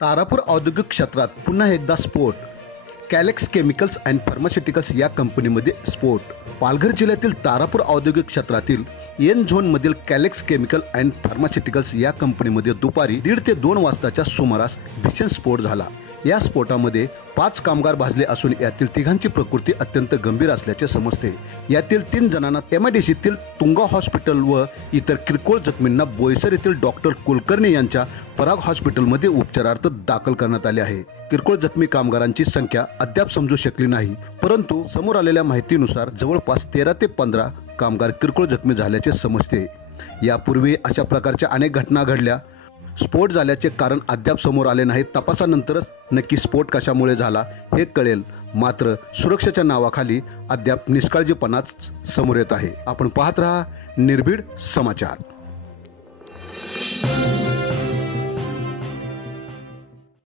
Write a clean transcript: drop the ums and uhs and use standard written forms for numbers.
तारापूर औद्योगिक क्षेत्रात पुन्हा एकदा स्फोट. कॅलेक्स केमिकल्स अँड फार्मास्युटिकल्स या कंपनीमध्ये स्फोट. पालघर जिल्ह्यातील तारापूर औद्योगिक क्षेत्रातील एन झोनमधील कॅलेक्स केमिकल अँड फार्मास्युटिकल्स या कंपनीमध्ये दुपारी 1:30 ते 2 वाजताच्या सुमारास भीषण स्फोट झाला. या स्फोटामध्ये 5 कामगार भाजले असून यातील 3घांची प्रकृती अत्यंत गंभीर असल्याचे समजते. यातील 3 जणांना एमआयडीसीतील तुंगा हॉस्पिटल व इतर किरकोळ जखमींना बोईसर येथील डॉक्टर कुलकर्णी यांच्या पराग हॉस्पिटलमध्ये उपचारार्थ दाखल करण्यात आले आहे. किरकोळ जखमी कामगारांची संख्या अद्याप समजू शकली नाही, परंतु समोर आलेल्या माहितीनुसार जवळपास 13 ते 15 कामगार किरकोळ जखमी झाल्याचे समजते. यापूर्वी अशा प्रकारच्या अनेक घटना घडल्या. स्फोट झाल्याचे कारण अद्याप समोर आले नाही. तपासानंतरच नक्की स्फोट कशामुळे झाला हे कळेल. मात्र सुरक्षेच्या नावाखाली अद्याप निष्काळजीपणाच समोर येत आहे. आपण पाहत रहा निर्भीड समाचार.